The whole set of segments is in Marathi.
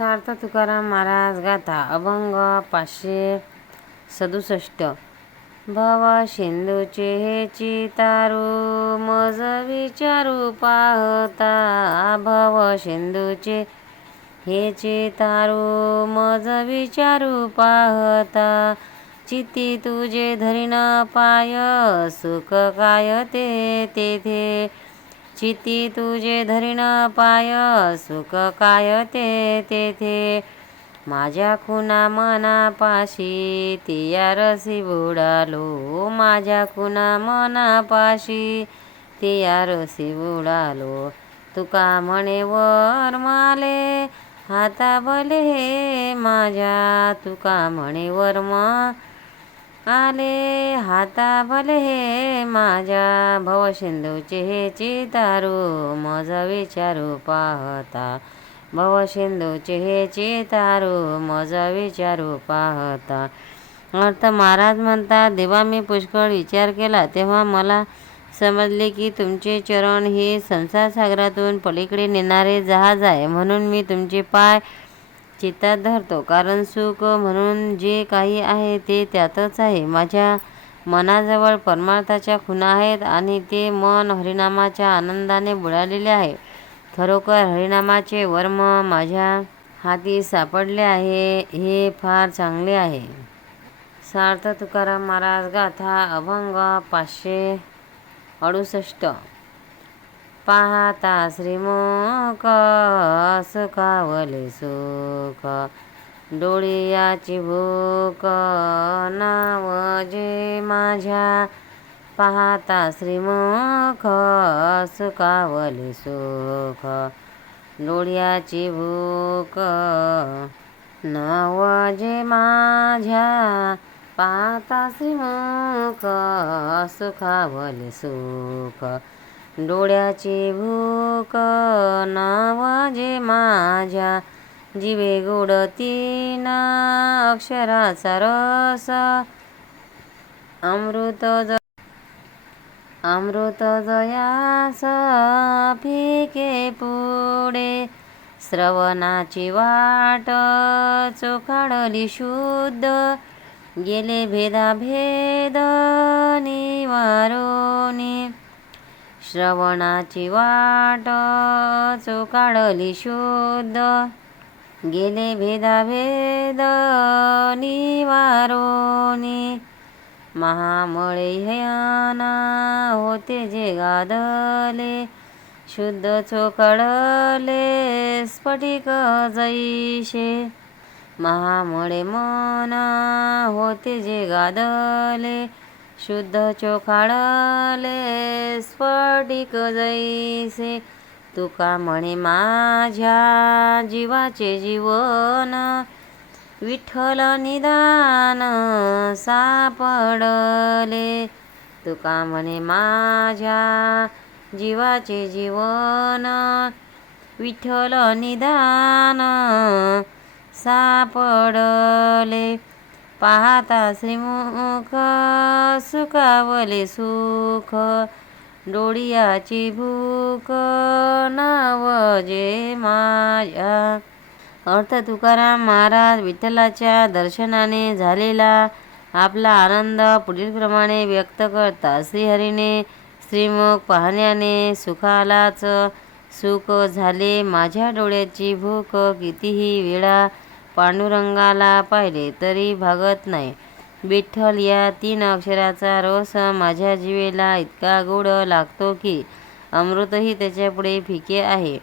सार्थ तुकाराम महाराज गाथा अभंग 567. भव सिंधूचे हे चितारू मज विचारू पाहता. भव सिंधूचे हे चितारू मज विचारू पाहता. चित्ती तुझे धरीन पाय सुख काय ते तेथे. चित्ती तुझे धरीन पाय सुख काय ते तेथे. माझ्या खुना मनापाशी तिया रसी बुडालो. माझ्या खुना मनापाशी तिया रसी बुडालो. तुका म्हणे वर माले हाता भले हे माझ्या. तुका म्हणे वर आले हाता भले हे माझ्या. भवसिंधूचे हे चितारू मज विचारू पाहता. भवसिंधूचे हे चितारू मज विचारू पाहता. अर्थ महाराज म्हणतात, देवा मी पुष्कळ विचार केला तेव्हा मला समजले की तुमचे चरण हे संसार सागरातून पलीकडे नेणारे जहाज आहे. म्हणून मी तुमचे पाय चित्तात धरतो, कारण सुख म्हणून जे काही आहे ते त्यातच आहे. माझ्या मनाजवळ परमार्थाच्या खुणा आहेत आणि ते मन हरिनामाच्या आनंदाने बुडालेले आहे. खरोखर हरिनामाचे वर्म माझ्या हाती सापडले आहे, हे फार चांगले आहे. सार्थ तुकाराम महाराज गाथा अभंग 568. पाहता श्रीमुख सुखावले सुख. डोळ्याची भूक नाव जे माझ्या. पाहता श्रीमुख सुखावले सुख. डोळ्याची भूक नाव जे माझ्या. पाहता श्रीमुख सुखावले सुख. डोळ्याची भूक नाव जे माझ्या. जिवे गोड तीन अक्षराचा रस. अमृत जयास फिके पुढे. श्रवणाची वाट चोखाडली शुद्ध. गेले भेदाभेद निवारोनी. श्रवणाची वाट चोखाडली शुद्ध. गेले भेदाभेद निवारोनी. महामळे हयाना होते जे गादले. शुद्ध चोखडले स्फटिक जैसे. महामळे मन होते जे गादले. शुद्ध चोखाडले स्फटिक जैसे. तुका म्हणे माझ्या जीवाचे जीवन. विठ्ठल निदान सापडले. तुका म्हणे माझ्या जीवाचे जीवन. विठ्ठल निदान सापडले. पाहता श्रीमुख सुखावले सुख. डोळ्याची भूक नाव जे माझ्या. अर्थ तुकाराम महाराज विठ्ठलाच्या दर्शनाने झालेला आपला आनंद पुढीलप्रमाणे व्यक्त करतात. श्रीहरीने श्रीमुख पाहण्याने सुखालाच सुख झाले. माझ्या डोळ्याची भूक कितीही वेळा पांडुरंगाला पाहिले तरी भागत नाही. विठ्ठल या 3 अक्षराचा रस माझ्या जिवेला इतका गोड लागतो की अमृतही त्याच्यापुढे फिके आहे.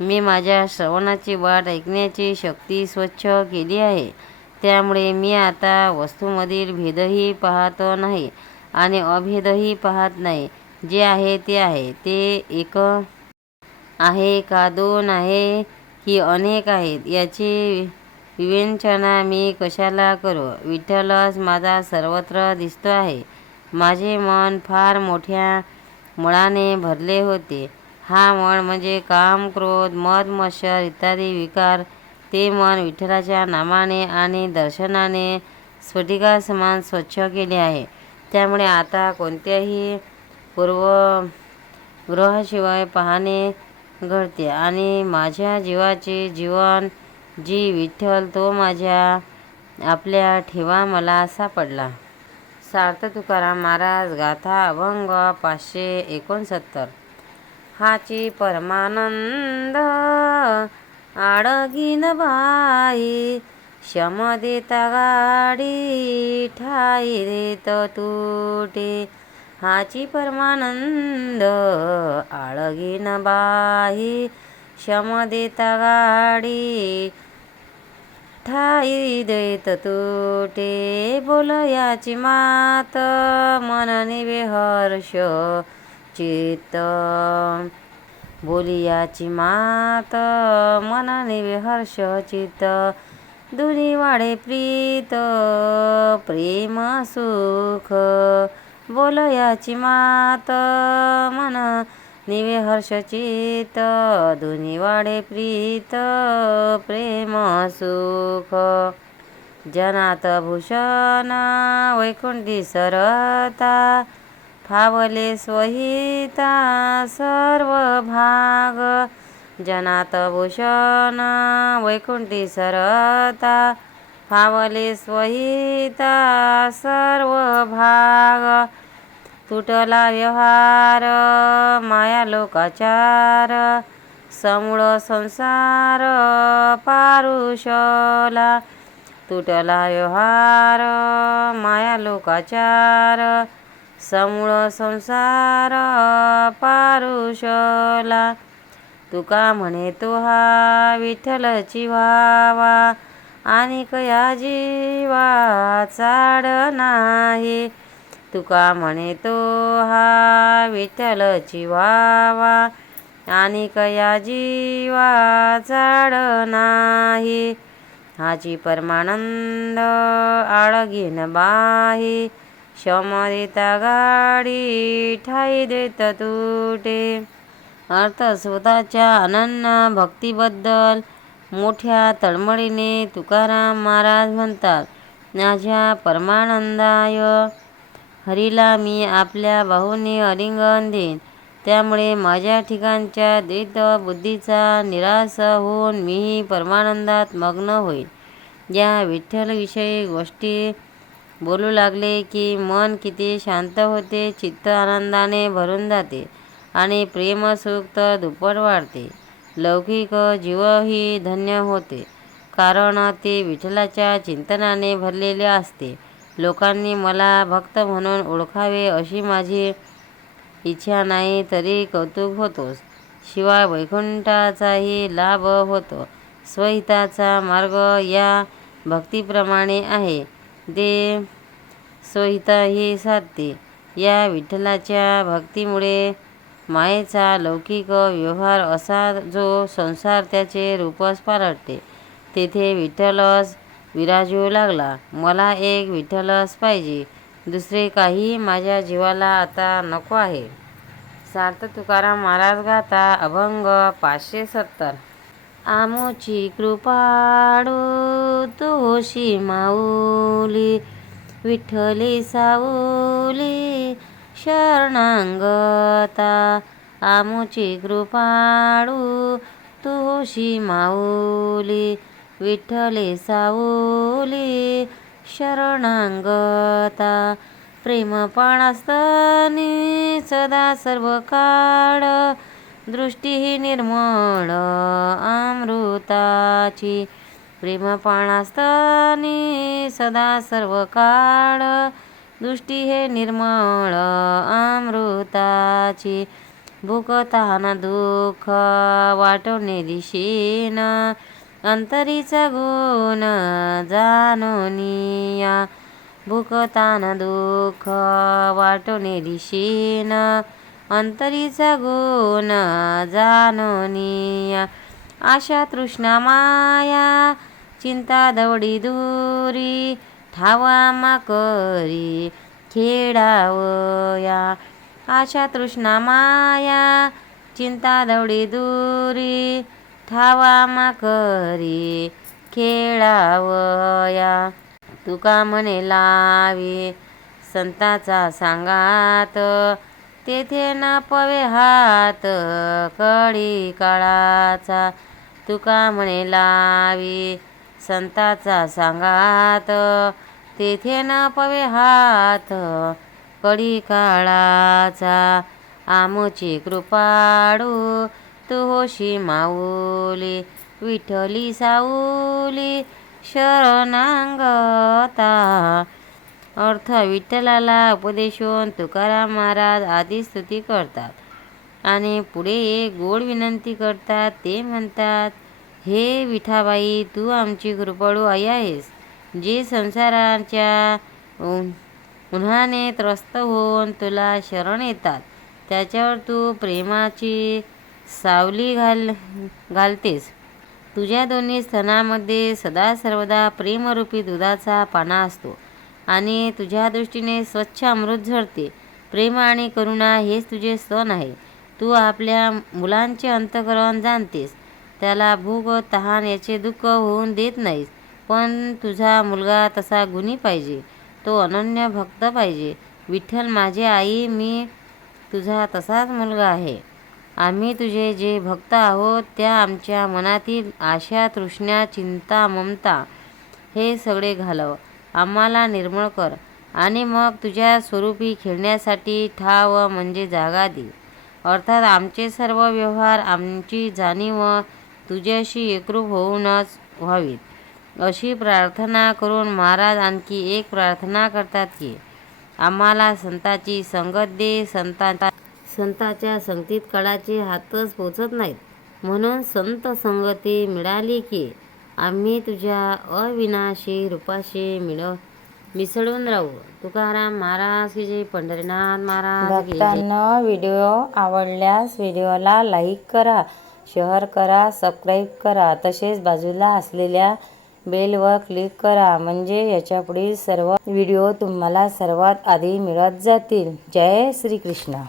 मी माझ्या श्रवणाची वाट ऐकण्याची शक्ती स्वच्छ केली आहे. त्यामुळे मी आता वस्तूमधील भेदही पाहत नाही आणि अभेदही पाहत नाही. जे आहे ते आहे. ते एक आहे का 2 आहे की अनेक आहेत याची विवेचना मी कशाला करू. विठ्ठलच माझा सर्वत्र दिसतो आहे. माझे मन फार मोठ्या मळाने भरले होते. हा मळ म्हणजे काम, क्रोध, मद, मत्सर इत्यादी विकार. ते मन विठ्ठलाच्या नामाने आणि दर्शनाने स्फटिकासमान स्वच्छ केले आहे. त्यामुळे आता कोणत्याही पूर्वग्रहाशिवाय पाहणे घडते आणि माझ्या जीवाचे जीवन जी विठ्ठल तो माझ्या आपल्या ठेवा मला सापडला. सार्थ तुकाराम महाराज गाथा अभंग 569. हाची परमानंद आडगीन बाई, शम देता गाडी ठाई देत तुटे. हाची परमानंद आळगीन बाई, शम देता गाडी ठाई देत तुटे. बोलयाची मात मन निवे हर्ष चित्त, बोलियाची मात मन निवे हर्ष चित्त. दुनी वाढे प्रीत प्रेम सुख, बोलयाची मात मन निवे हर्ष चित्त. दुनी वाढे प्रीत प्रेम सुख. जनात भूषण वैकुंठी सरता, फावले स्वहिता सर्व भाग. जनात भूषण वैकुंठी सरता, फावले स्वहिता सर्व भाग. तुटला व्यवहार माया लोकाचार, समूळ संसार पारुषला. तुटला व्यवहार माया लोकाचार, समूळ संसार पारुषला. तुका म्हणे तो हा विठ्ठलची व्हावा, आणि कया जीवा चाड नाही. तुका म्हणे तो हा विठ्ठलची व्हावा, आणि कया जीवा चाड नाही. हाची परमानंद आळगीन बाई, शम देता गाडी ठाई देत तुटे. अर्थ स्वतःच्या अनन्य भक्तीबद्दल मोठ्या तळमळीने तुकाराम महाराज म्हणतात. माझ्या परमानंदाय हरीला मी आपल्या बाहूंनी आलिंगन देईन, त्यामुळे माझ्या ठिकाणच्या द्वैत बुद्धीचा निराश होऊन मीही परमानंदात मग्न होईन. या विठ्ठलविषयी गोष्टी बोलू लागले की मन किती शांत होते, चित्त आनंदाने भरून जाते आणि प्रेमसुख तर दुप्पट वाढते. लौकिक जीवही धन्य होते, कारण ते विठ्ठलाच्या चिंतनाने भरलेले असते. लोकांनी मला भक्त म्हणून ओळखावे अशी माझी इच्छा नाही, तरी कौतुक होतोच. शिवाय वैकुंठाचाही लाभ होतो. स्वहिताचा मार्ग या भक्तीप्रमाणे आहे, ते स्वहितही साधते. या विठ्ठलाच्या भक्तीमुळे मायेचा लौकिक व्यवहार असा जो संसार त्याचे रूपच पालटते, तेथे विठ्ठलच विराजू लागला. मला एक विठ्ठलच पाहिजे, दुसरे काही माझ्या जीवाला आता नको आहे. सार्थ तुकाराम महाराज गाथा अभंग 570. आमोची कृपाळू तुळशी माऊली, विठ्ठली साऊली शरणांगता. आमोची कृपाळू तुळशी माऊली, विठ्ठली साऊली शरणांगता. प्रेमपणास्तनी सदा सर्व काळ, दृष्टी ही निर्मळ अमृताची. प्रेमपणास्तनी सदा सर्व काळ, दृष्टी हे निर्मळ अमृताची. भूकतान दुःख वाटणे दिशेन, अंतरीचा गुण जाणोनिया. भूकतान दुःख वाटणे दिशेन, अंतरीचा गुण जाणोनिया. आशा तृष्णा माया चिंता दवडी दूरी, ठावा माकरी खेडावया. आशा तृष्णा माया चिंता दवडी दूरी, ठावा माकरी खेळावया. तुका म्हणे लावी संताचा सांगात, तेथे ना पवे हात कडी काळाचा. तुका म्हणे लावी संताचा सांगात, तेथे न पवे हात कडी काळाचा, आमची कृपाळू तू होशी माऊली, विठ्ठली साऊली शरणांगता. अर्थ विठ्ठलाला उपदेशून तुकाराम महाराज आधी स्तुती करतात आणि पुढे एक गोड विनंती करतात. ते म्हणतात, हे विठाबाई, तू आमची कृपाळू आई आहेस. जे संसाराच्या उन्हाने त्रस्त होऊन तुला शरण येतात, त्याच्यावर तू प्रेमाची सावली घालतेस. तुझ्या दोन्ही स्तनामध्ये सदा सर्वदा प्रेमरूपी दुधाचा पाना असतो आणि तुझ्या दृष्टीने स्वच्छ अमृत झरते. प्रेम आणि करुणा हेच तुझे स्तन आहे. तू आपल्या मुलांचे अंतःकरण जाणतेस. त्याला भूक तहान याचे दुःख होऊन देत नाहीस. पण तुझा मुलगा तसा गुणी पाहिजे, तो अनन्य भक्त पाहिजे. विठ्ठल माझी आई, मी तुझा तसाच मुलगा आहे. आम्ही तुझे जे भक्त आहोत, त्या आमच्या मनातील आशा, तृष्णा, चिंता, ममता हे सगळे घालव, आम्हाला निर्मळ कर आणि मग तुझ्या स्वरूपी खेळण्यासाठी ठाव म्हणजे जागा दे. अर्थात आमचे सर्व व्यवहार, आमची जाणीव तुझ्याशी एकरूप होऊनच व्हावीत, अशी प्रार्थना करून महाराज आणखी एक प्रार्थना करतात की, आम्हाला संताची संगत दे. संताच्या संगतीत काळाचे हातच पोचत नाहीत, म्हणून संत संगती मिळाली की आम्ही तुझ्या अविनाशी रूपाशी मिसळून राहू. तुकाराम महाराज की जय. पंढरीनाथ महाराज की जय. भक्तांनो, व्हिडिओ आवडल्यास व्हिडिओला लाईक करा, शेअर करा, सबस्क्राईब करा. तसेच बाजूला असलेल्या बेलवर क्लिक करा, म्हणजे याच्या पुढील सर्व व्हिडिओ तुम्हाला सर्वात आधी मिळत जातील. जय श्री कृष्ण.